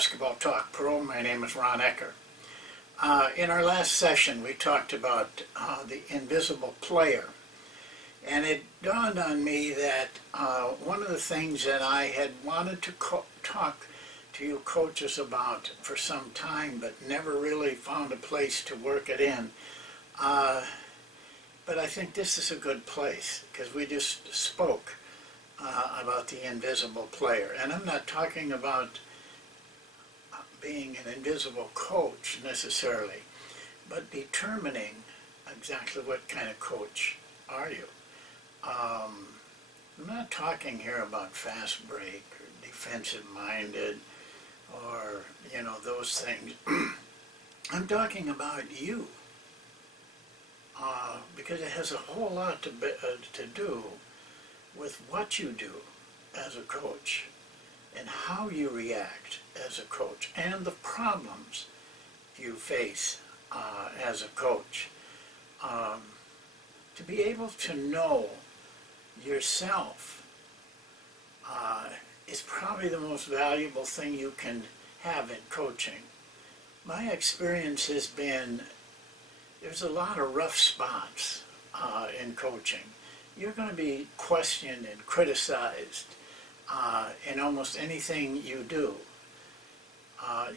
Basketball Talk Pro. My name is Ron Ecker. In our last session, we talked about the invisible player. And it dawned on me that one of the things that I had wanted to talk to you coaches about for some time, but never really found a place to work it in. But I think this is a good place, because we just spoke about the invisible player. And I'm not talking about being an invisible coach necessarily, but determining exactly what kind of coach are you. I'm not talking here about fast break or defensive minded or, those things. I'm talking about you, because it has a whole lot to do with what you do as a coach and how you react as a coach and the problems you face as a coach. To be able to know yourself is probably the most valuable thing you can have in coaching. My experience has been there's a lot of rough spots in coaching. You're going to be questioned and criticized in almost anything you do.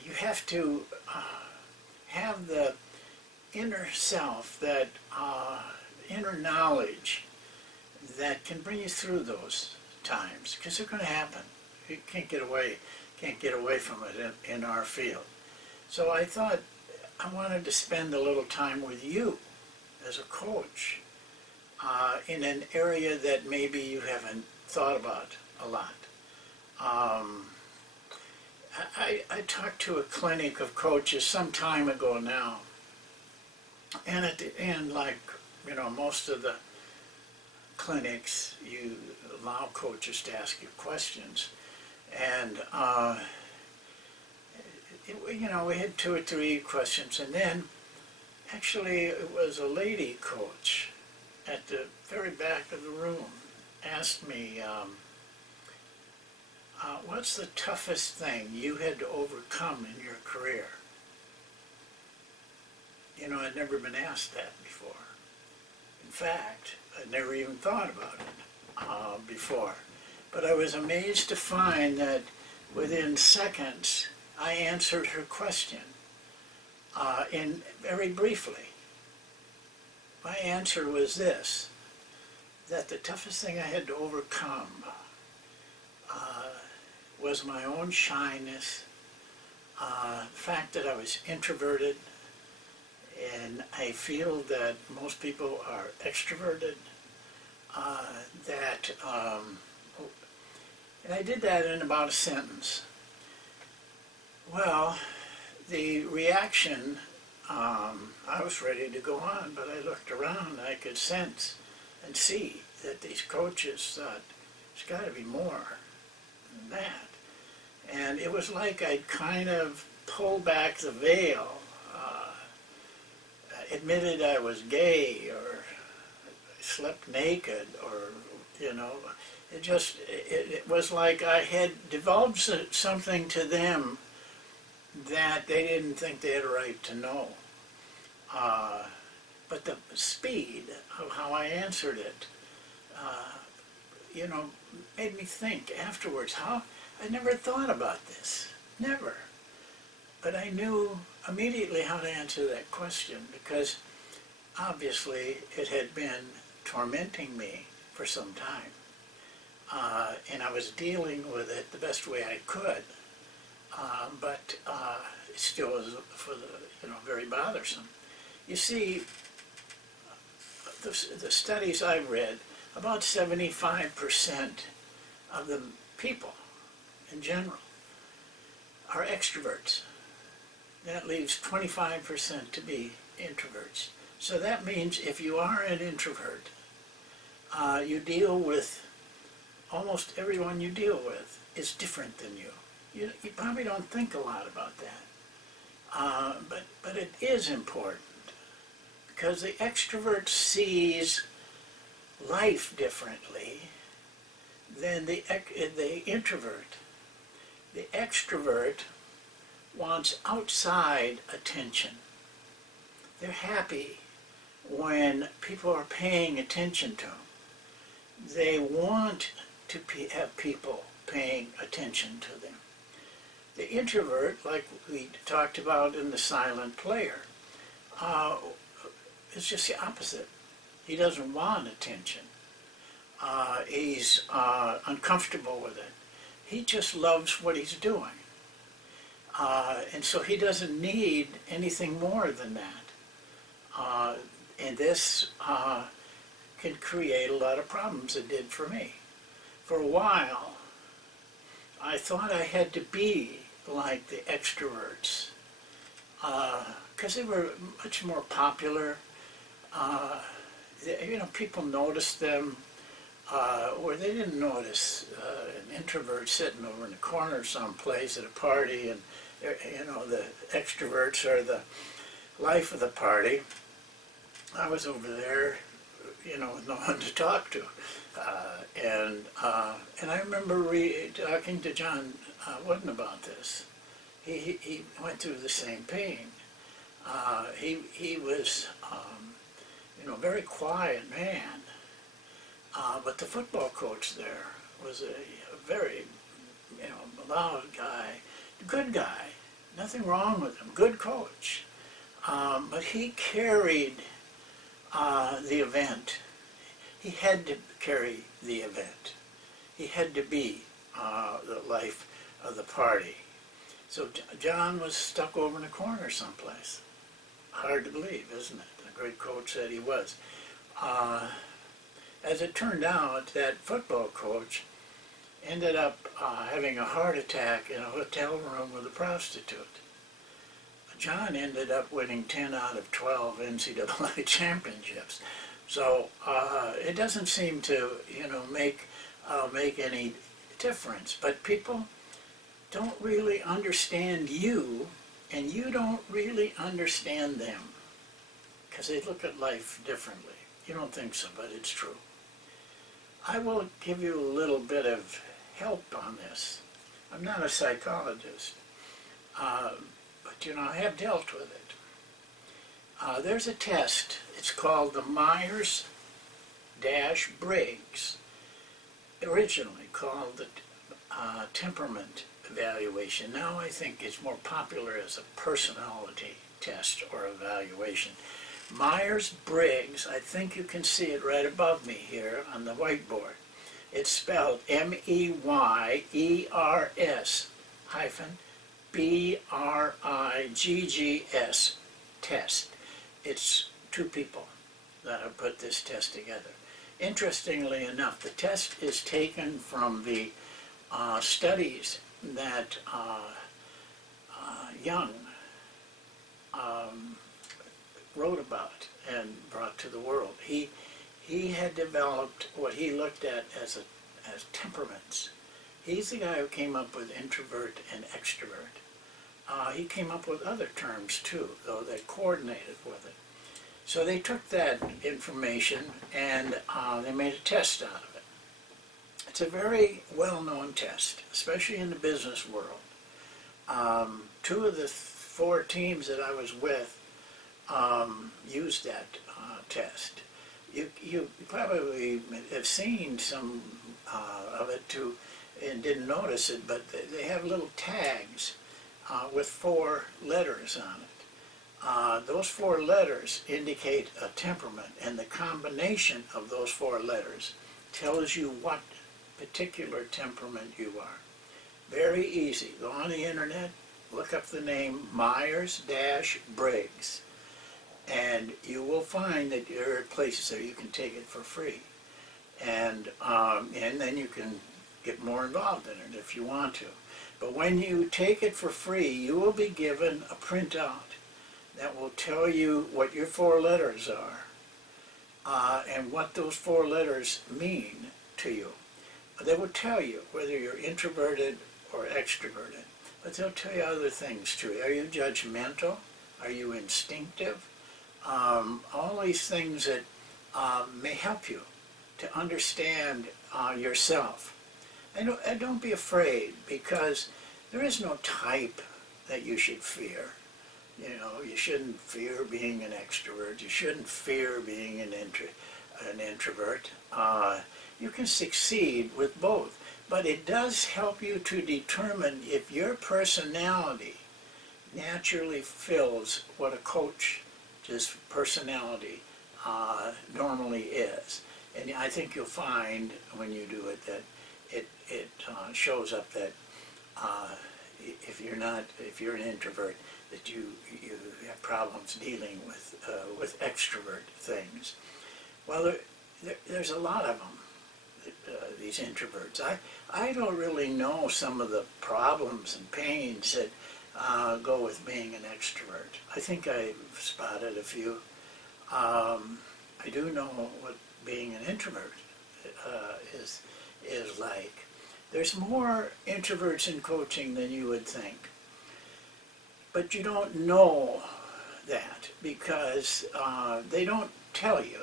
You have to have the inner self, that inner knowledge that can bring you through those times, because they're going to happen. You can't get away from it in our field. So I thought I wanted to spend a little time with you as a coach in an area that maybe you haven't thought about a lot. I talked to a clinic of coaches some time ago now, and at the end, like most of the clinics, you allow coaches to ask you questions, and we had 2 or 3 questions, and then actually it was a lady coach at the very back of the room asked me, what's the toughest thing you had to overcome in your career? I'd never been asked that before. In fact, I'd never even thought about it before. But I was amazed to find that within seconds, I answered her question very briefly. My answer was this, that the toughest thing I had to overcome was my own shyness, the fact that I was introverted, and I feel that most people are extroverted, and I did that in about a sentence. Well, the reaction, I was ready to go on, but I looked around and I could sense and see that these coaches thought, there's got to be more than that. And it was like I'd kind of pulled back the veil, admitted I was gay or slept naked, or, it was like I had divulged something to them that they didn't think they had a right to know. But the speed of how I answered it, made me think afterwards, I never thought about this, never. But I knew immediately how to answer that question, because obviously it had been tormenting me for some time. And I was dealing with it the best way I could. But it still was very bothersome. You see, the studies I read, about 75% of the people in general are extroverts. That leaves 25% to be introverts. So that means if you are an introvert, you deal with, almost everyone you deal with is different than you. You probably don't think a lot about that. But it is important, because the extrovert sees life differently than the introvert. The extrovert wants outside attention. They're happy when people are paying attention to them. They want to have people paying attention to them. The introvert, like we talked about in the silent player, is just the opposite. He doesn't want attention. He's uncomfortable with it. He just loves what he's doing. And so he doesn't need anything more than that. And this can create a lot of problems. It did for me. For a while, I thought I had to be like the extroverts because they were much more popular. People noticed them, or they didn't notice an introvert sitting over in the corner someplace at a party, and the extroverts are the life of the party. I was over there, with no one to talk to, and I remember talking to John Wooden about this. He went through the same pain. He was a very quiet man, but the football coach there was a very loud guy, good guy, nothing wrong with him, good coach, but he carried the event. He had to carry the event. He had to be the life of the party. So John was stuck over in a corner someplace. Hard to believe, isn't it? A great coach that he was. As it turned out, that football coach ended up having a heart attack in a hotel room with a prostitute. John ended up winning 10 out of 12 NCAA championships. So it doesn't seem to, make any difference. But people don't really understand you, and you don't really understand them, because they look at life differently. You don't think so, but it's true. I will give you a little bit of help on this. I'm not a psychologist, but I have dealt with it. There's a test. It's called the Myers-Briggs, originally called the temperament evaluation. Now I think it's more popular as a personality test or evaluation. Myers-Briggs, I think you can see it right above me here on the whiteboard. It's spelled M-E-Y-E-R-S hyphen B-R-I-G-G-S test. It's two people that have put this test together. Interestingly enough, the test is taken from the studies that Jung wrote about and brought to the world. He had developed what he looked at as temperaments. He's the guy who came up with introvert and extrovert. He came up with other terms too, though, that coordinated with it. So they took that information and they made a test out of it. It's a very well-known test, especially in the business world. Two of the four teams that I was with used that test. You probably have seen some of it too and didn't notice it, but they have little tags with 4 letters on it. Those 4 letters indicate a temperament, and the combination of those 4 letters tells you what particular temperament you are. Very easy. Go on the internet, look up the name Myers-Briggs, and you will find that there are places that you can take it for free. And then you can get more involved in it if you want to. But when you take it for free, you will be given a printout that will tell you what your 4 letters are and what those 4 letters mean to you. They will tell you whether you're introverted or extroverted, but they'll tell you other things too. Are you judgmental? Are you instinctive? All these things that may help you to understand yourself. And don't be afraid, because there is no type that you should fear. You know, you shouldn't fear being an extrovert. You shouldn't fear being an introvert. You can succeed with both, but it does help you to determine if your personality naturally fills what a coach's personality normally is. And I think you'll find when you do it that it shows up that if you're an introvert, that you have problems dealing with extrovert things. Well, there's a lot of them, these introverts. I don't really know some of the problems and pains that go with being an extrovert. I think I've spotted a few. I do know what being an introvert is like. There's more introverts in coaching than you would think. But you don't know that because they don't tell you.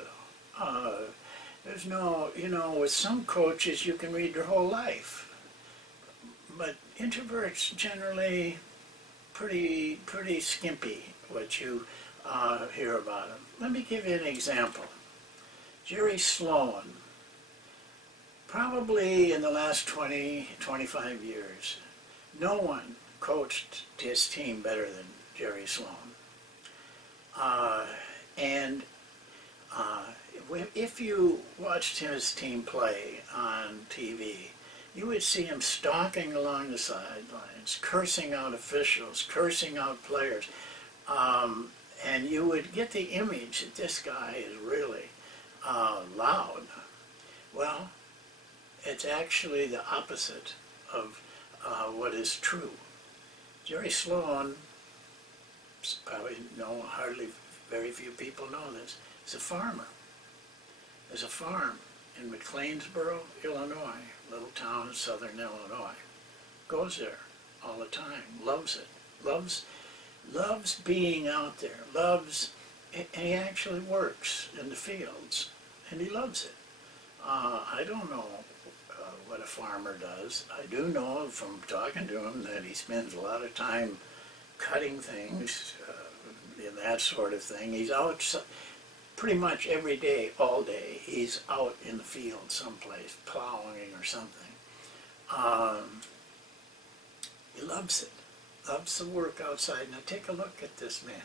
There's no, you know, with some coaches you can read their whole life. But introverts generally pretty skimpy what you hear about them. Let me give you an example. Jerry Sloan, probably in the last 20, 25 years, no one coached his team better than Jerry Sloan. If you watched his team play on TV, you would see him stalking along the sidelines, cursing out officials, cursing out players, and you would get the image that this guy is really loud. Well, it's actually the opposite of what is true. Jerry Sloan, probably very few people know this, is a farmer. There's a farm in McLeansboro, Illinois, little town in southern Illinois. Goes there all the time, loves it, loves being out there, and he actually works in the fields, and he loves it. I don't know what a farmer does. I do know from talking to him that he spends a lot of time cutting things and that sort of thing. He's out pretty much every day, all day. He's out in the field someplace, plowing or something. He loves it, loves the work outside. Now take a look at this man.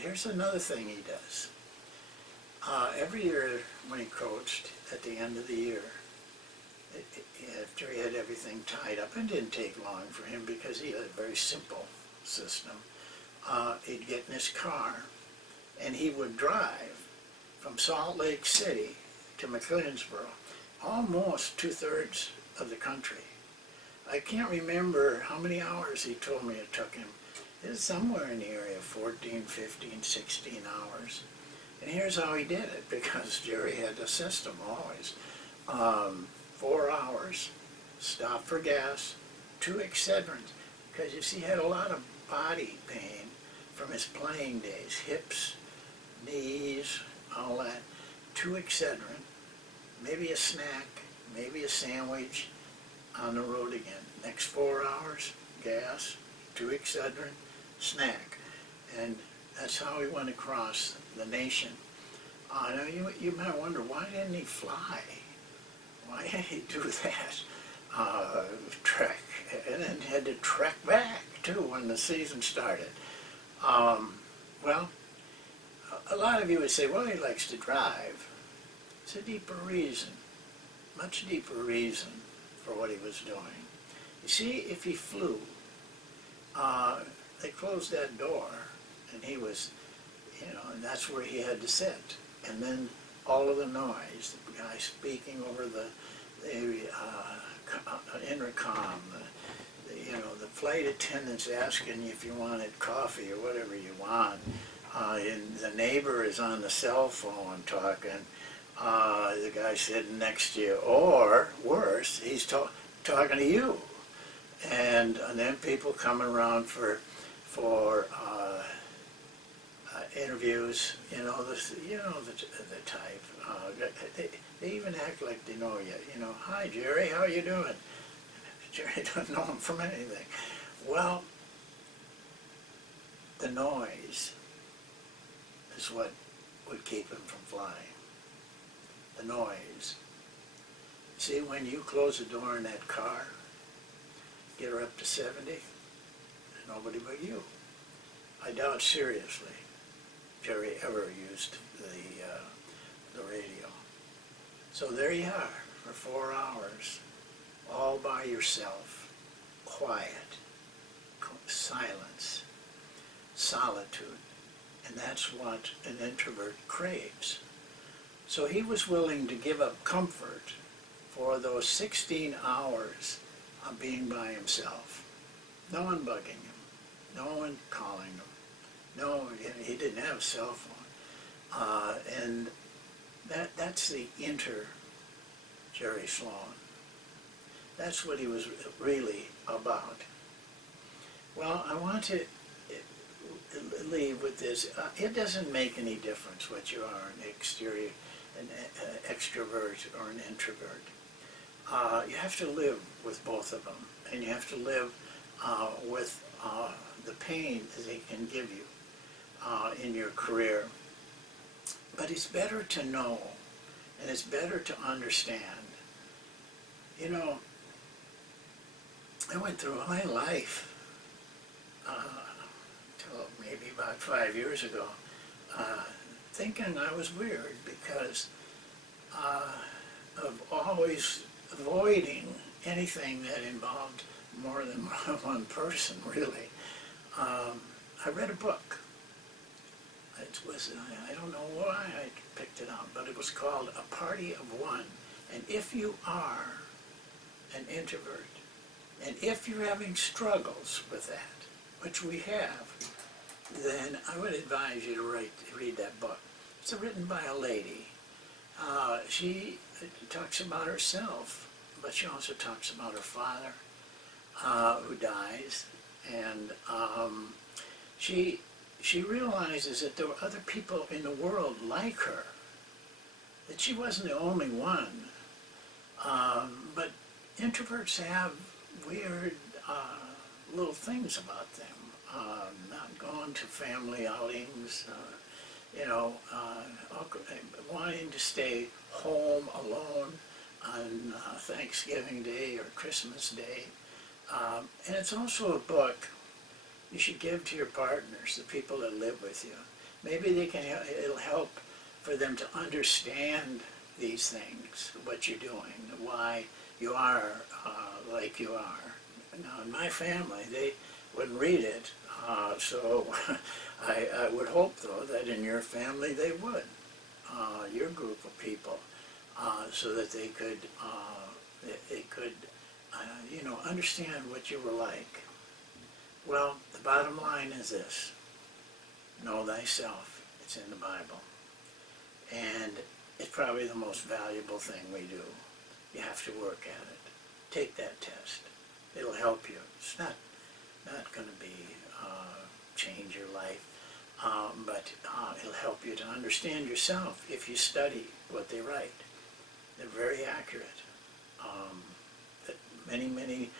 Here's another thing he does. Every year when he coached, at the end of the year, after he had everything tied up, and it didn't take long for him because he had a very simple system, he'd get in his car and he would drive from Salt Lake City to McLeansboro, almost 2/3 of the country. I can't remember how many hours he told me it took him. It was somewhere in the area of 14, 15, 16 hours. And here's how he did it, because Jerry had a system always. 4 hours, stop for gas, 2 Excedrins, because you see he had a lot of body pain from his playing days, hips, knees, all that. 2 Excedrin, maybe a snack, maybe a sandwich, on the road again. Next 4 hours, gas, 2 Excedrin, snack. And that's how he went across the nation. Now you might wonder, why didn't he fly? Why did he do that? Trek, and then had to trek back too when the season started. Well, a lot of you would say, well, he likes to drive. It's a deeper reason, much deeper reason for what he was doing. You see, if he flew, they closed that door, and he was, and that's where he had to sit. And then all of the noise, the guy speaking over the intercom, the flight attendants asking you if you wanted coffee or whatever you want, and the neighbor is on the cell phone talking, the guy sitting next to you, or worse, he's talking to you, and then people coming around for interviews, the type. They even act like they know you. Hi Jerry, how you doing? Jerry doesn't know him from anything. Well, the noise is what would keep him from flying. The noise. See, when you close the door in that car, get her up to 70, there's nobody but you. I doubt seriously Jerry ever used the radio. So there you are for 4 hours, all by yourself, quiet, silence, solitude, and that's what an introvert craves. So he was willing to give up comfort for those 16 hours of being by himself. No one bugging him, no one calling him, no, he didn't have a cell phone. And that's the Jerry Sloan. That's what he was really about. Well, I want to leave with this. It doesn't make any difference what you are, an extrovert or an introvert. You have to live with both of them, and you have to live with the pain that they can give you in your career. But it's better to know, and it's better to understand. You know, I went through my life till maybe about 5 years ago, thinking I was weird because of always avoiding anything that involved more than one person, really. I read a book. It was, I don't know why I picked it out, but it was called A Party of One. And if you are an introvert, and if you're having struggles with that, which we have, then I would advise you to read that book. It's written by a lady. She talks about herself, but she also talks about her father, who dies, and she realizes that there were other people in the world like her, that she wasn't the only one. But introverts have weird little things about them. Not going to family outings, wanting to stay home alone on Thanksgiving Day or Christmas Day. And it's also a book you should give to your partners, the people that live with you. Maybe it'll help for them to understand these things, what you're doing, why you are like you are. Now, in my family, they wouldn't read it, so I would hope, though, that in your family they would, your group of people, so that they could understand what you were like. Well, the bottom line is this: know thyself. It's in the Bible, and it's probably the most valuable thing we do. You have to work at it. Take that test. It'll help you. It's not going to be change your life, but it'll help you to understand yourself if you study what they write. They're very accurate. That many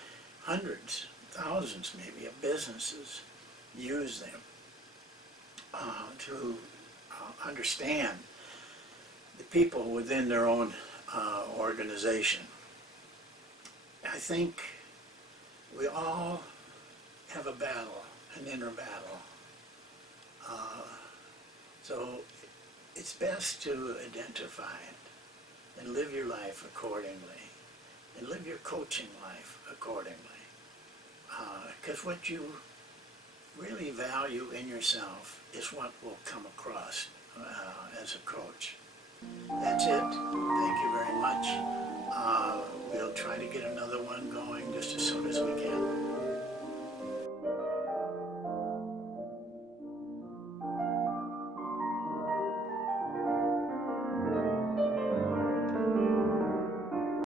hundreds, thousands maybe of businesses use them to understand the people within their own organization. I think we all have a battle, an inner battle. So it's best to identify it and live your life accordingly, and live your coaching life accordingly. Because what you really value in yourself is what will come across as a coach. That's it. Thank you very much. We'll try to get another one going just as soon as we can.